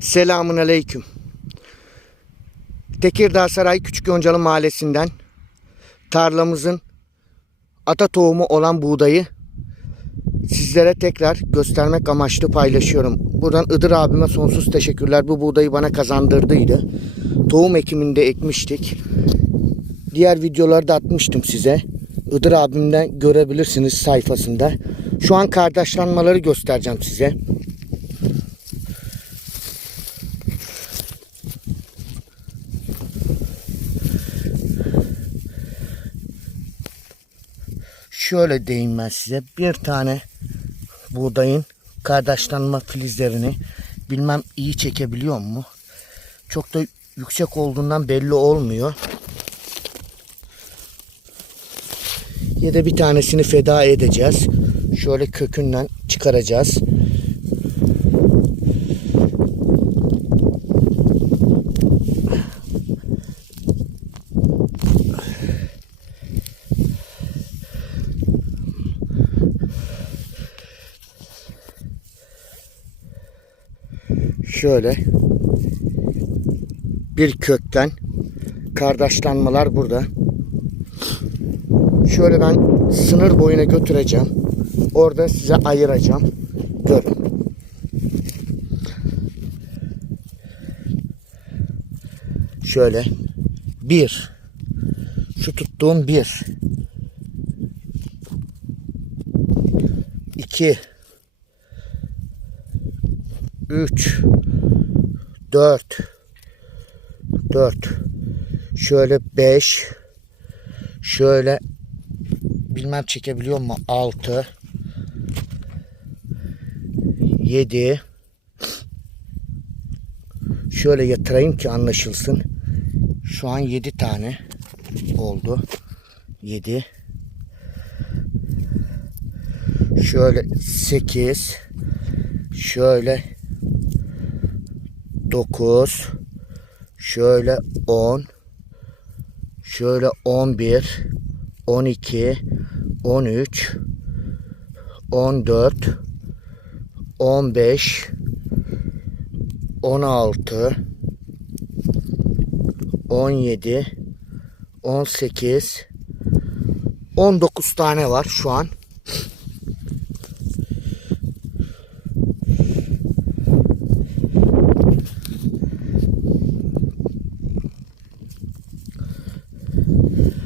Selamun Aleyküm. Tekirdağ Saray Küçük Yoncalı Mahallesi'nden tarlamızın ata tohumu olan buğdayı sizlere tekrar göstermek amaçlı paylaşıyorum. Buradan Idır abime sonsuz teşekkürler. Bu buğdayı bana kazandırdıydı. Tohum ekiminde ekmiştik. Diğer videoları da atmıştım size. Idır abimden görebilirsiniz sayfasında. Şu an kardeşlanmaları göstereceğim size. Şöyle diyeyim ben size. Bir tane buğdayın kardeşlanma filizlerini bilmem iyi çekebiliyor mu? Çok da yüksek olduğundan belli olmuyor. Ya da bir tanesini feda edeceğiz. Şöyle kökünden çıkaracağız. Şöyle bir kökten kardeşlanmalar burada. Şöyle ben sınır boyuna götüreceğim. Orada size ayıracağım. Görün. Şöyle bir şu tuttuğum bir iki üç dört dört şöyle beş şöyle bilmem çekebiliyor mu? 6 7 şöyle yatırayım ki anlaşılsın. Şu an 7 tane oldu. 7 şöyle 8 şöyle 9 şöyle 10 şöyle 11 12 13 14 15 16 17 18 19 tane var şu an.